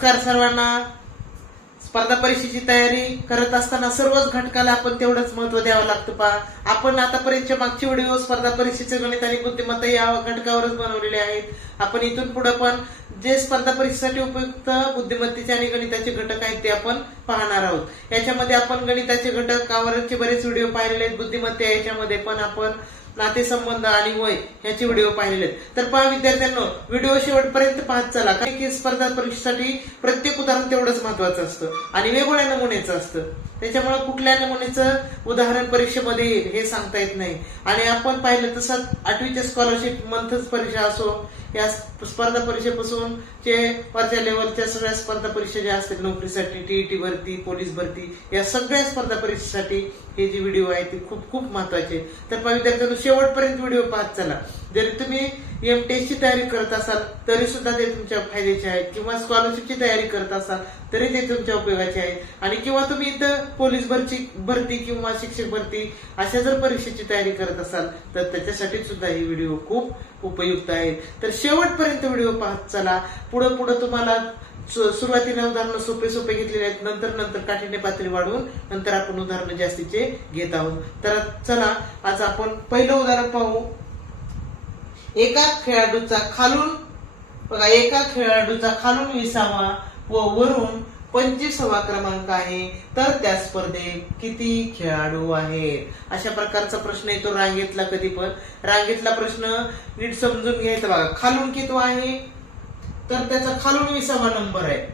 नमस्कार सर्वांना. स्पर्धा परीक्षेची तयारी करत असताना सर्वच घटकाला आपण तेवढंच महत्त्व द्यावं लागतं पहा. आपण आतापर्यंतच्या मागचे व्हिडिओ स्पर्धा परीक्षेचे गणित आणि बुद्धिमत्ता या घटकावरच बनवलेले आहेत. आपण इथून पुढे पण जे स्पर्धा परीक्षेसाठी उपयुक्त बुद्धिमत्तेचे आणि गणिताचे घटक आहेत ते आपण पाहणार आहोत. याच्यामध्ये आपण गणिताचे घटकावरचे बरेच व्हिडिओ पाहिलेले आहेत. बुद्धिमत्ता याच्यामध्ये पण आपण नातेसंबंध आणि वय याचे व्हिडिओ पाहिलेले तर पहा विद्यार्थ्यांनो व्हिडिओ शेवटपर्यंत पाहत चला. कारण की स्पर्धा परीक्षेसाठी प्रत्येक उदाहरण तेवढंच महत्वाचं असतं आणि वेगवेगळ्या नमुन्याचं असतं. त्याच्यामुळे कुठल्या नमुन्याचं उदाहरण परीक्षेमध्ये येईल हे सांगता येत नाही. आणि आपण पाहिलं तसं आठवीच्या स्कॉलरशिप मंथच परीक्षा असो या स्पर्धा परीक्षेपासून जे वरच्या लेवलच्या सगळ्या स्पर्धा परीक्षा ज्या असतात नोकरीसाठी टीईटी भरती पोलीस भरती या सगळ्या स्पर्धा परीक्षेसाठी हे जे व्हिडिओ आहे ते खूप खूप महत्त्वाचे तर पहा विद्यार्थ्यांनो शेवटपर्यंत व्हिडिओ पाहत चला. जरी तुम्ही एम ची तयारी करत असाल तरी सुद्धा ते तुमच्या फायद्याचे आहेत. किंवा स्कॉलरशिपची तयारी करत असाल तरी ते तुमच्या उपयोगाचे आहेत. आणि किंवा तुम्ही इथं पोलीस भरची भरती किंवा शिक्षक भरती अशा जर परीक्षेची तयारी करत असाल तर त्याच्यासाठी सुद्धा हे व्हिडिओ खूप उपयुक्त आहेत. तर शेवटपर्यंत व्हिडिओ पाहत चला. पुढे पुढे तुम्हाला सुरुवातीला उदाहरणं सोपे सोपे घेतलेले आहेत. नंतर नंतर काठीने पातळी वाढवून नंतर आपण उदाहरणं जास्तीचे घेत आहोत. तर चला आज आपण पहिलं उदाहरण पाहू. एका खेळाडूचा खालून बघा एका खेळाडूचा खालून विसावा व वरून पंचवीसावा क्रमांक आहे. तर त्या स्पर्धेत किती खेळाडू आहेत? अशा प्रकारचा प्रश्न येतो. रांगेतला कधी पण. रांगेतला प्रश्न नीट समजून घ्यायचा बघा. खालून किती आहे? तर त्याचा खालून विसावा नंबर आहे.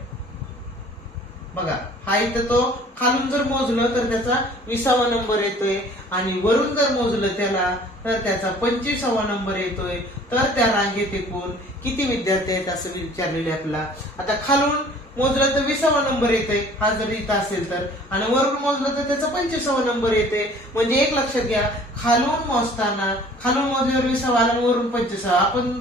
बघा हा इथं तो खालून जर मोजलं तर त्याचा विसावा नंबर येतोय आणि वरून जर मोजलं त्याला तर त्याचा पंचवीसावा नंबर येतोय. तर त्या रांगेत एकूण किती विद्यार्थी आहेत असं विचारलेले आपला. आता खालून मोजलं तर विसावा नंबर येते हा जर इथं असेल तर. आणि वरून मोजलं तर त्याचा पंचवीसावा नंबर येते म्हणजे एक लक्षात घ्या खालून मोजताना खालून मोजल्यावर विसावा आला वरून पंचवीसावा. आपण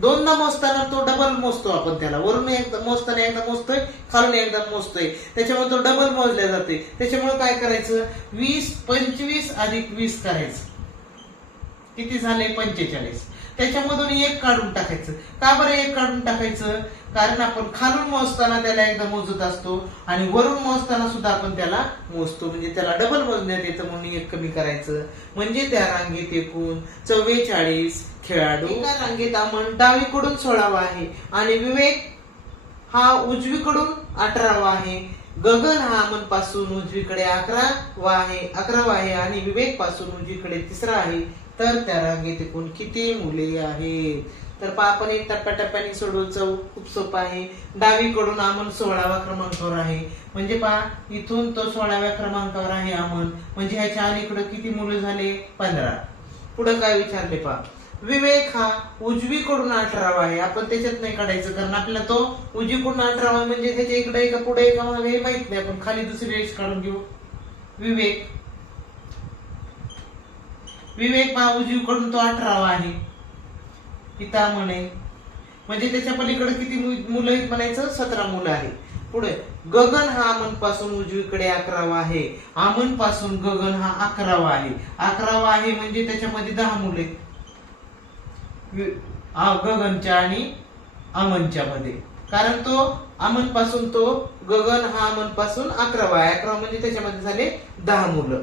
दोनदा मोजताना तो डबल मोजतो आपण त्याला. वरून एकदा मोजताना एकदा मोजतोय खालून एकदा मोजतोय. त्याच्यामुळे तो डबल मोजल्या जाते त्याच्यामुळे काय करायचं? वीस पंचवीस अधिक वीस करायचं. किती झाले? पंचेचाळीस. त्याच्यामधून एक काढून टाकायचं. का बरं एक काढून टाकायचं? कारण आपण खालून मोजताना त्याला एकदा मोजत असतो आणि वरून मोजताना सुद्धा आपण त्याला मोजतो. म्हणजे त्याला डबल मोजण्यात येतं म्हणून एक कमी करायचं. म्हणजे त्या रांगेत एकूण चव्वेचाळीस खेळाडू एका रांगेत आपण डावीकडून सोळावा आहे आणि विवेक हा उजवीकडून अठरावा आहे. गगन हा अमनपासून उजवीकडे अकरावा आहे अकरावा आहे आणि विवेकपासून उजवीकडे तिसरा आहे. तर त्या रांगेत एकूण किती मुले आहेत? तर पहा आपण एक टप्प्याटप्प्याने सोडवचं खूप सोपं आहे. डावीकडून अमन सोळाव्या क्रमांकावर आहे. म्हणजे पहा इथून तो सोळाव्या क्रमांकावर आहे अमन म्हणजे ह्याच्या अलीकडे किती मुलं झाले? पंधरा. पुढे काय विचारले पहा. विवेक हा उजवीकडून अठरावा आहे. आपण त्याच्यात नाही काढायचं कारण आपल्याला तो उजवीकडून अठरावा म्हणजे त्याच्या इकडे का पुढे का मागे हे माहीत नाही. आपण खाली दुसरी रेष काढून घेऊ. विवेक. विवेक हा उजवीकडून तो अठरावा आहे. पिता म्हणे. म्हणजे त्याच्या पलीकडे किती मुलं आहेत म्हणायचं? सतरा मुलं आहे पुढे गगन हा अमनपासून उजवीकडे अकरावा आहे. अमनपासून गगन हा अकरावा आहे. अकरावा आहे म्हणजे त्याच्यामध्ये दहा मुले गगनच्या आणि अमनच्या मध्ये. कारण तो अमनपासून तो गगन हा अमनपासून अकरावा आहे. अकरावा म्हणजे त्याच्यामध्ये झाले दहा मुलं.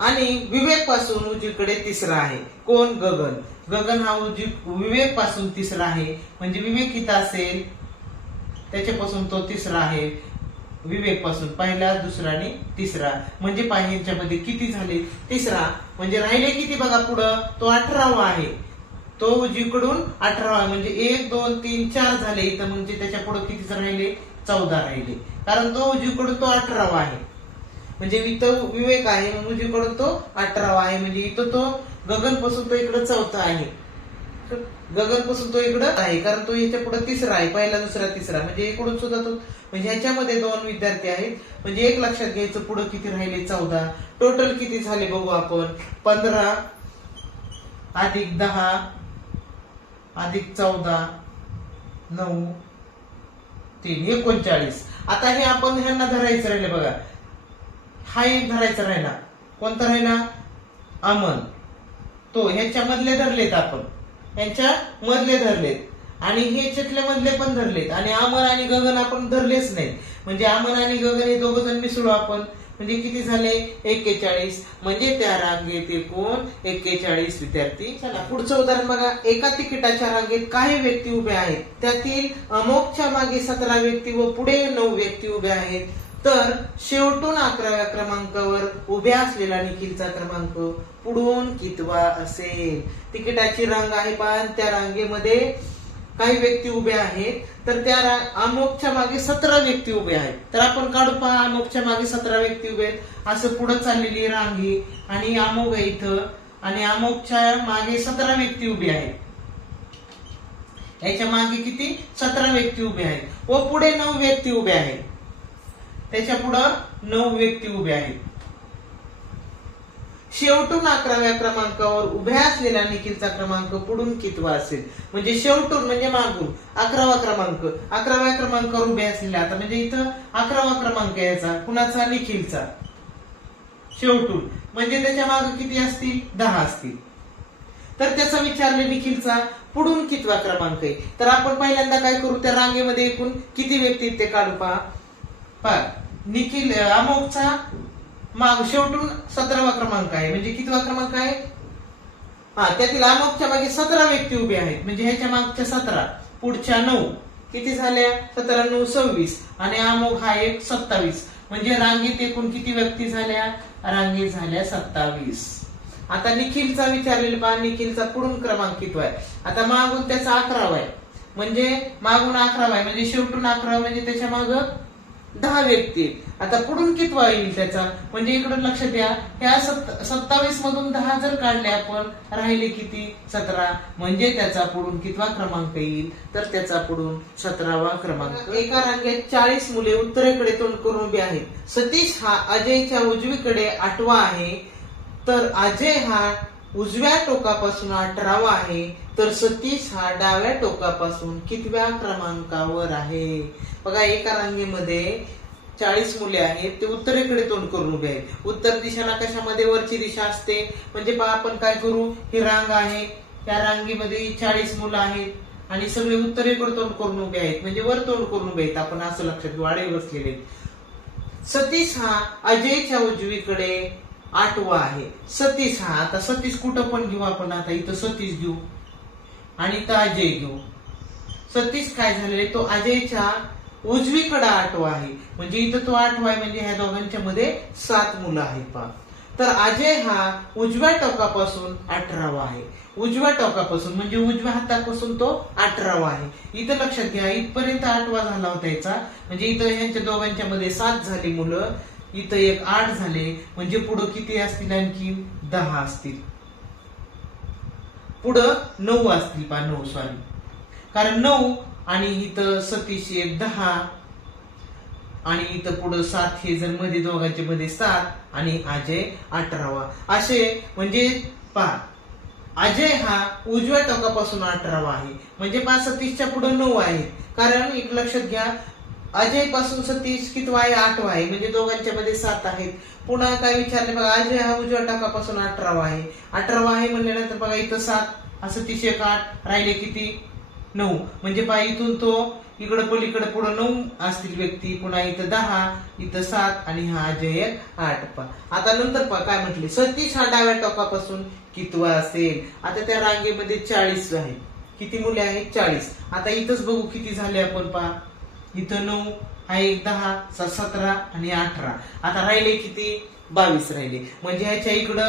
आणि विवेकपासून उजवीकडे तिसरा आहे. कोण? गगन. गगन हा उजवी विवेकपासून तिसरा आहे. म्हणजे विवेक इथं असेल त्याच्यापासून तो तिसरा आहे. विवेकपासून पहिला दुसरा आणि तिसरा. म्हणजे पाहिजेच्यामध्ये किती झाले? तिसरा. म्हणजे राहिले किती बघा पुढं? तो अठरावा आहे. तो उजवीकडून अठरावा म्हणजे एक दोन तीन चार झाले. इथं म्हणजे त्याच्या पुढे किती राहिले? चौदा राहिले. कारण तो उजवीकडून तो अठरावा आहे. म्हणजे इथं विवेक आहे मग उजवीकडून तो अठरावा आहे. म्हणजे इथं तो गगनपासून तो इकडं चौथा आहे. गगनपासून तो इकडं आहे कारण तो याच्यापुढे तिसरा आहे पहिला दुसरा तिसरा. म्हणजे इकडून सुद्धा तो म्हणजे ह्याच्यामध्ये दोन विद्यार्थी आहेत. म्हणजे एक लक्षात घ्यायचं पुढे किती राहिले? चौदा. टोटल किती झाले बघू आपण? पंधरा अधिक दहा अधिक चौदा नऊ तीन एकोणचाळीस. आता हे आपण ह्यांना धरायचं राहिले बघा. हा एक धरायचा राहिला. कोणता राहिला? अमन. तो ह्याच्या मधले धरलेत आपण. यांच्या मधले धरलेत. आणि हे चिटल्यामधले पण धरलेत. आणि अमर आणि गगन आपण धरलेच नाही. म्हणजे अमन आणि गगन हे दोघ जण मिसळू आपण. म्हणजे किती झाले? एक्केचाळीस. म्हणजे त्या रांगेत एकूण एक्केचाळीस विद्यार्थी चला पुढचं उदाहरण बघा. एका तिकिटाच्या रांगेत काही व्यक्ती उभ्या आहेत. त्यातील अमोकच्या मागे सतरा व्यक्ती व पुढे नऊ व्यक्ती उभ्या आहेत. तर शेवटून अकराव्या क्रमांकावर उभ्या असलेला निखिलचा क्रमांक पुढून कितवा असेल. तिकिटाची रांग आहे पण त्या रांगेमध्ये काही व्यक्ती उभ्या आहेत. तर त्या अमोकच्या मागे सतरा व्यक्ती उभ्या आहेत. तर आपण काढू पहा अमोकच्या मागे सतरा व्यक्ती उभे आहेत. असं पुढे चाललेली रांग ही आणि अमोक आहे इथं. आणि अमोकच्या मागे सतरा व्यक्ती उभे आहेत. याच्या मागे किती? सतरा व्यक्ती उभे आहेत. व पुढे नऊ व्यक्ती उभे आहेत. त्याच्या पुढं नऊ व्यक्ती उभे आहेत. शेवटून अकराव्या क्रमांकावर उभ्या असलेला निखिलचा क्रमांक पुढून कितवा असेल? म्हणजे शेवटून म्हणजे मागून. अकरावा क्रमांक. अकराव्या क्रमांकावर उभे असलेला आता म्हणजे इथं अकरावा क्रमांक याचा कुणाचा? निखिलचा. शेवटून. म्हणजे त्याच्यामागे किती असतील? दहा असतील. तर त्याचा विचारले निखिलचा पुढून कितवा क्रमांक आहे? तर आपण पहिल्यांदा काय करू? त्या रांगेमध्ये एकूण किती व्यक्ती ते काढू पहा. पहा निखिल अमोकचा माग शेवटून सतरावा क्रमांक आहे. म्हणजे कितवा क्रमांक आहे? हा त्यातील अमोकच्या मागे सतरा व्यक्ती उभे आहेत. म्हणजे ह्याच्या मागच्या सतरा पुढच्या नऊ. किती झाल्या? सतरा नऊ सव्वीस. आणि अमोक हा एक सत्तावीस. म्हणजे रांगेत एकूण किती व्यक्ती झाल्या? रांगेत झाल्या सत्तावीस. आता निखिलचा विचारलेला पहा. निखिलचा पुढून क्रमांक किती आहे? आता मागून त्याचा अकरावा आहे. म्हणजे मागून अकरावा आहे. म्हणजे शेवटून अकरावा म्हणजे त्याच्या माग दहा व्यक्ती. आता पुढून कितवा येईल त्याचा? म्हणजे इकडून लक्ष द्या ह्या सत्तावीस मधून दहा जर काढले आपण राहिले किती? सतरा. म्हणजे त्याचा पुढून कितवा क्रमांक येईल? तर त्याचा पुढून सतरावा क्रमांक. एका रांगेत चाळीस मुले उत्तरेकडे तोंड करून उभी आहेत. सतीश हा अजयच्या उजवीकडे आठवा आहे. तर अजय हा उजव्या टोकापासून अठरावा आहे. तर सतीश हा डाव्या टोकापासून कितव्या क्रमांकावर आहे? बघा एका रांगेमध्ये चाळीस मुले आहेत. ते उत्तरेकडे तोंड करून उभे आहेत. उत्तर दिशा नकाशामध्ये वरची दिशा असते? म्हणजे पहा आपण काय करू? ही रांग आहे. त्या रांगेमध्ये चाळीस मुलं आहेत. आणि सगळे उत्तरेकडे तोंड करून उभे आहेत. म्हणजे वर तोंड करून उभे आहेत. आपण असं लक्षात घेऊ. आडे बसलेले सतीश हा अजयच्या उजवीकडे आठवा आहे. सतीश हा आता सतीश कुठं पण घेऊ आपण. आता इथं सतीश घेऊ. आणि इथं अजय घेऊ. सतीश काय झालेले? तो अजयच्या उजवीकडे आठवा आहे. म्हणजे इथं तो आठवा आहे म्हणजे ह्या दोघांच्या मध्ये सात मुलं आहेत पा तर अजय हा उजव्या टोकापासून अठरावा आहे. उजव्या टोकापासून म्हणजे उजव्या हातापासून तो अठरावा आहे. इथं लक्षात घ्या इथपर्यंत आठवा झाला होता याचा. म्हणजे इथं ह्यांच्या दोघांच्या मध्ये सात झाली मुलं इथं एक आठ झाले. म्हणजे पुढं किती असतील? आणखी दहा असतील. पुढं नऊ असतील पा नऊ सॉरी कारण नऊ आणि इथं सतीश एक दहा. आणि इथं पुढं सात हे जर मध्ये दोघांचे मध्ये सात आणि अजय अठरावा. असे म्हणजे पा अजय हा उजव्या टोकापासून अठरावा आहे. म्हणजे पाच सतीशच्या पुढे नऊ आहे कारण एक लक्षात घ्या अजयपासून सतीश कितवा आहे आठवा आहे. म्हणजे दोघांच्या मध्ये सात आहेत. पुन्हा काय विचारले बघा अजय हा उजव्या टोकापासून अठरावा आहे. अठरावा आहे म्हणल्यानंतर बघा इथं सात हा सतीश एक आठ राहिले किती? नऊ. म्हणजे पहा इथून तो इकडं पलीकडे पुढं नऊ असतील व्यक्ती. पुन्हा इथं दहा इथं सात आणि हा अजय एक आठ. पा आता नंतर पा काय म्हटले? सतीश हा डाव्या टोकापासून कितवा असेल? आता त्या रांगेमध्ये चाळीस आहे. किती मुले आहेत? चाळीस. आता इथंच बघू किती झाले आपण पहा. इथं नऊ हा एक दहा सा सतरा आणि अठरा. आता राहिले किती? बावीस राहिले. म्हणजे ह्याच्या इकडं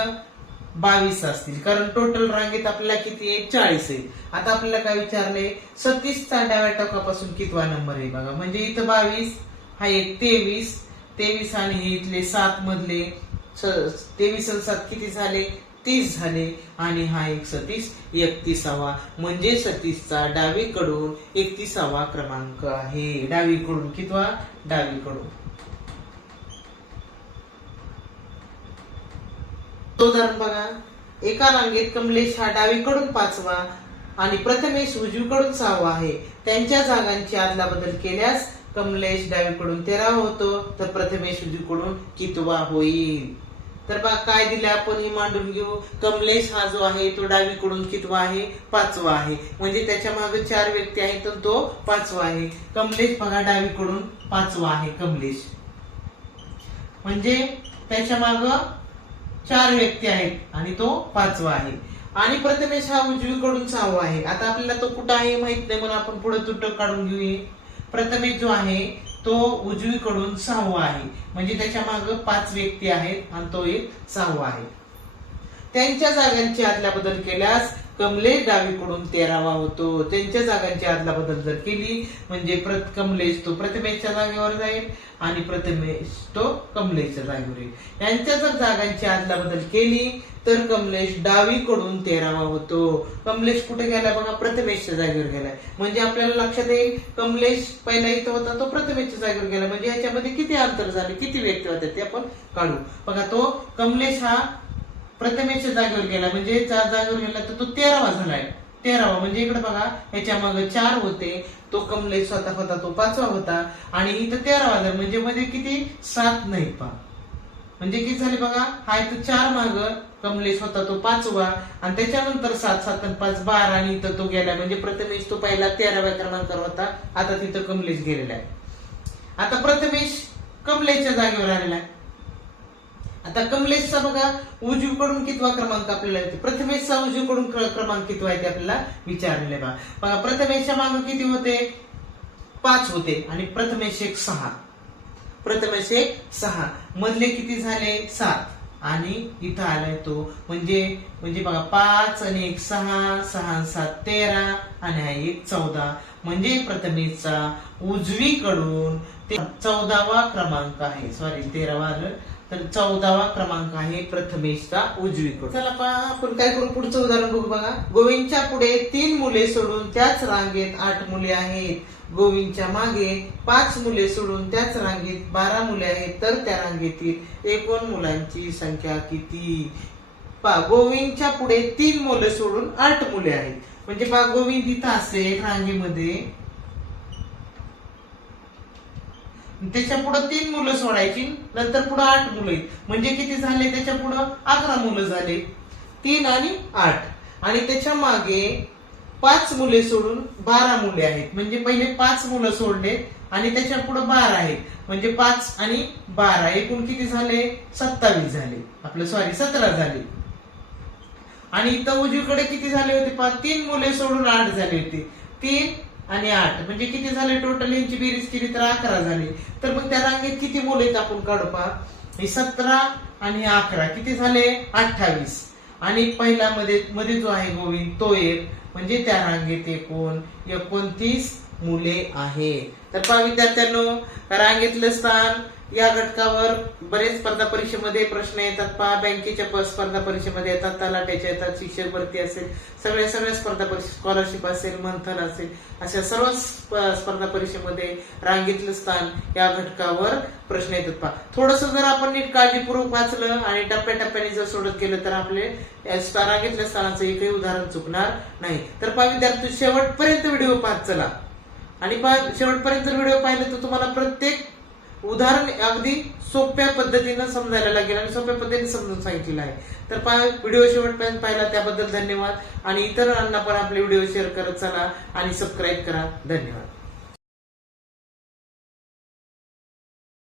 बावीस असतील. कारण टोटल रांगेत आपल्याला किती आहे? चाळीस आहे. आता आपल्याला काय विचारले? सतीसचा डाव्या टोकापासून कितवा नंबर आहे बघा. म्हणजे इथं बावीस हा एक तेवीस. तेवीस आणि हे इथले सात मधले स- तेवीस आणि सात किती झाले? तीस झाले आणि हा एक सतीश एकतीसावा. म्हणजे सतीशचा डावीकडून एकतीसावा क्रमांक आहे. डावीकडून कितवा? डावीकडून. तो उदाहरण बघा. एका रांगेत कमलेश हा डावीकडून पाचवा आणि प्रथमेश उजवीकडून सहावा आहे. त्यांच्या जागांची आदला बदल केल्यास कमलेश डावीकडून तेरावा होतो तर प्रथमेश उजवीकडून कितवा होईल? तर बा काय दिले आपण हे मांडून घेऊ? कमलेश हा जो आहे तो डावीकडून कितवा आहे? पाचवा आहे. म्हणजे त्याच्यामागे चार व्यक्ती आहेत तर तो पाचवा आहे. कमलेश बघा डावीकडून पाचवा आहे कमलेश. म्हणजे त्याच्या माग चार व्यक्ती आहेत आणि तो पाचवा आहे. आणि प्रथमेश हा उजवीकडून सहावा आहे. आता आपल्याला तो कुठं आहे माहीत नाही म्हणून आपण पुढे तुटक काढून घेऊया. प्रथमेश जो आहे तो उजवीकडून सहावा आहे. म्हणजे त्याच्यामागे पाच व्यक्ती आहेत आणि तो एक सहावा आहे. त्यांच्या जागांची आदला बदल केल्यास कमलेश डावीकडून तेरावा होतो. त्यांच्या जागांची आदला बदल जर केली म्हणजे प्रत कमलेश तो प्रथमेशच्या जागेवर जाईल आणि प्रथमेश तो कमलेशच्या जागेवर येईल. यांच्या जर जागांची आदला बदल केली तर कमलेश डावीकडून तेरावा होतो. कमलेश कुठे गेला बघा? प्रथमेशच्या जागेवर गेलाय. म्हणजे आपल्याला लक्षात येईल कमलेश पहिला इथं होता तो प्रथमेशच्या जागेवर गेला. म्हणजे याच्यामध्ये किती अंतर झाले किती व्यक्ती होते ते आपण काढू. बघा तो कमलेश हा प्रथमेशच्या जागेवर गेला. म्हणजे चार जागेवर गेला तर तो तेरावा झालाय. तेरावा म्हणजे इकडे बघा ह्याच्या मागे चार होते. तो कमलेश स्वतः होता तो पाचवा होता. आणि इथं तेरावा झाला. म्हणजे मध्ये किती? सात नाही पा म्हणजे किती झाले बघा? हा इथं चार माग. कमलेश होता तो पाचवा. आणि त्याच्यानंतर सात सात आणि पाच बारा. आणि इथं तो गेला. म्हणजे प्रथमेश तो पहिला तेराव्या क्रमांकावर होता. आता तिथं कमलेश गेलेला आहे. आता प्रथमेश कमलेशच्या जागेवर आलेला आहे. आता कमलेशचा बघा उजवीकडून कितवा क्रमांक आपल्याला येतो? प्रथमेशचा उजवीकडून क्रमांक क्रमांक कितवा आहे ते आपल्याला? विचारलेले बघा. बघा प्रथमेशच्या मागे किती होते? पाच होते. आणि प्रथमेश एक सहा. प्रथमेश एक सहा. मधले किती झाले? सात. आणि इथं आलाय तो. म्हणजे म्हणजे बघा पाच आणि एक सहा सहा सात तेरा आणि हा एक चौदा. म्हणजे प्रथमेशचा उजवीकडून ते चौदावा क्रमांक आहे. सॉरी तेरावा आलं. तर चौदावा क्रमांक आहे प्रथमेशचा उजवीकडून. चला पहा आपण काय करू? पुढचं उदाहरण बघू बघा. गोविंदच्या पुढे तीन मुले सोडून त्याच रांगेत आठ मुले आहेत. गोविंदच्या मागे पाच मुले सोडून त्याच रांगेत बारा मुले आहेत तर त्या रांगेतील एकूण मुलांची संख्या किती? पा गोविंदच्या पुढे तीन मुले सोडून आठ मुले आहेत. म्हणजे पा गोविंद इथं असेल रांगेमध्ये. त्याच्या पुढे तीन मुलं सोडायची नंतर पुढे आठ मुलं म्हणजे किती झाले त्याच्या पुढे? अकरा मुलं झाले. तीन आणि आठ. आणि त्याच्यामागे पाच मुले सोडून बारा मुले आहेत. म्हणजे पहिले पाच मुलं सोडले आणि त्याच्या पुढे बारा आहेत. म्हणजे पाच आणि बारा. एकूण किती झाले? सत्तावीस झाले. आपलं सॉरी सतरा झाले. आणि इथं उजवीकडे किती झाले होते पाच तीन मुले सोडून आठ झाले होते. तीन आणि आठ. म्हणजे किती झाले टोटल यांची बेरीज केली तर अकरा झाली. तर मग त्या रांगेत किती मुलं आहेत आपण काढपा हे सतरा आणि अकरा. किती झाले? अठ्ठावीस. आणि पहिला मध्ये मध्ये जो आहे गोविंद तो एक. म्हणजे त्या रांगेत एकूण एकोणतीस मुले आहेत. तर पहा विद्यार्थ्यांनो रांगेतलं स्थान या घटकावर बरेच स्पर्धा परीक्षेमध्ये प्रश्न येतात. पहा बँकेच्या स्पर्धा परीक्षेमध्ये येतात तलाट्याच्या येतात शिक्षक भरती असेल सगळ्या सगळ्या स्पर्धा परीक्षा स्कॉलरशिप असेल मंथन असेल अशा सर्व स्पर्धा परीक्षेमध्ये रांगेतलं स्थान या घटकावर प्रश्न येतात. पहा थोडस जर आपण नीट काळजीपूर्वक वाचलं आणि टप्प्याटप्प्याने जर सोडत गेलं तर आपले रांगेतल्या स्थानाचं एकही उदाहरण चुकणार नाही. तर पहा विद्यार्थी शेवटपर्यंत व्हिडिओ पाहत चला. आणि पहा शेवटपर्यंत जर व्हिडिओ पाहिलं तर तुम्हाला प्रत्येक उदाहरण अगदी सोप्या पद्धतीनं समजायला लागेल आणि सोप्या पद्धतीने समजून सांगितलेलं आहे. तर पहा व्हिडिओ शेवटपर्यंत पाहिला त्याबद्दल धन्यवाद. आणि इतरांना पण आपले व्हिडिओ शेअर करत चला आणि सबस्क्राईब करा. धन्यवाद.